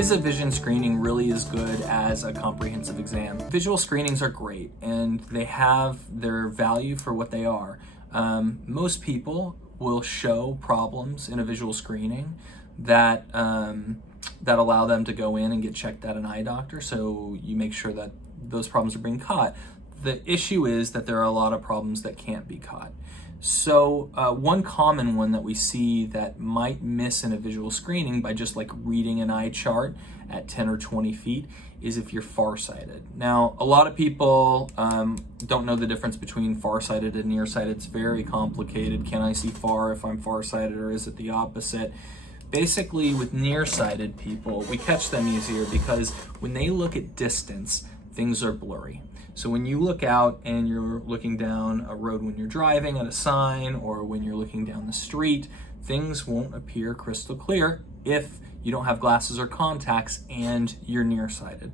Is a vision screening really as good as a comprehensive exam? Visual screenings are great and they have their value for what they are. Most people will show problems in a visual screening that allow them to go in and get checked at an eye doctor, so you make sure that those problems are being caught. The issue is that there are a lot of problems that can't be caught. So one common one that we see that might miss in a visual screening by just like reading an eye chart at 10 or 20 feet is if you're farsighted. Now, a lot of people don't know the difference between farsighted and nearsighted. It's very complicated. Can I see far if I'm farsighted, or is it the opposite? Basically, with nearsighted people, we catch them easier because when they look at distance, things are blurry. So when you look out and you're looking down a road when you're driving at a sign, or when you're looking down the street, things won't appear crystal clear if you don't have glasses or contacts and you're nearsighted.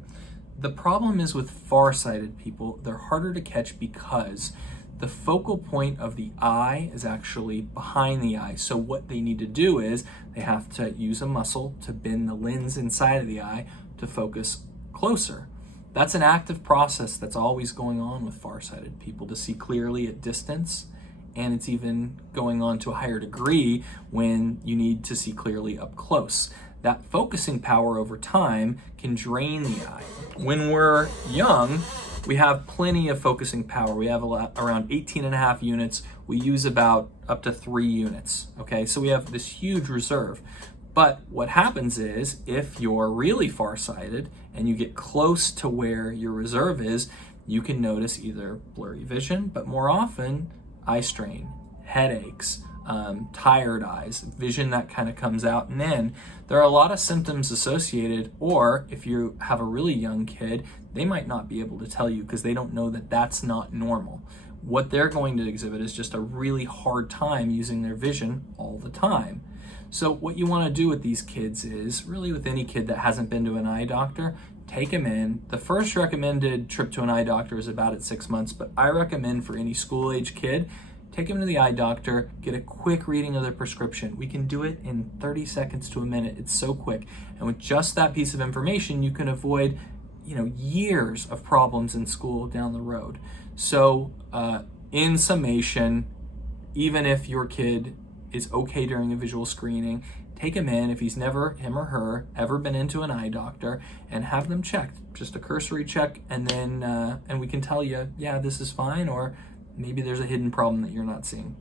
The problem is with farsighted people, they're harder to catch because the focal point of the eye is actually behind the eye. So what they need to do is they have to use a muscle to bend the lens inside of the eye to focus closer. That's an active process that's always going on with farsighted people to see clearly at distance, and it's even going on to a higher degree when you need to see clearly up close. That focusing power over time can drain the eye. When we're young, we have plenty of focusing power. We have around 18.5 units. We use about up to 3 units, okay? So we have this huge reserve. But what happens is, if you're really farsighted and you get close to where your reserve is, you can notice either blurry vision, but more often eye strain, headaches, tired eyes, vision that kind of comes out and in. There are a lot of symptoms associated, or if you have a really young kid, they might not be able to tell you because they don't know that that's not normal. What they're going to exhibit is just a really hard time using their vision all the time. So what you want to do with these kids is, really with any kid that hasn't been to an eye doctor, take them in. The first recommended trip to an eye doctor is about at 6 months, but I recommend for any school-age kid, take them to the eye doctor, get a quick reading of their prescription. We can do it in 30 seconds to a minute. It's so quick. And with just that piece of information, you can avoid, years of problems in school down the road. So in summation, even if your kid is okay during a visual screening, take him in if he's never, him or her, ever been into an eye doctor, and have them checked. Just a cursory check, and then and we can tell you, yeah, this is fine, or maybe there's a hidden problem that you're not seeing.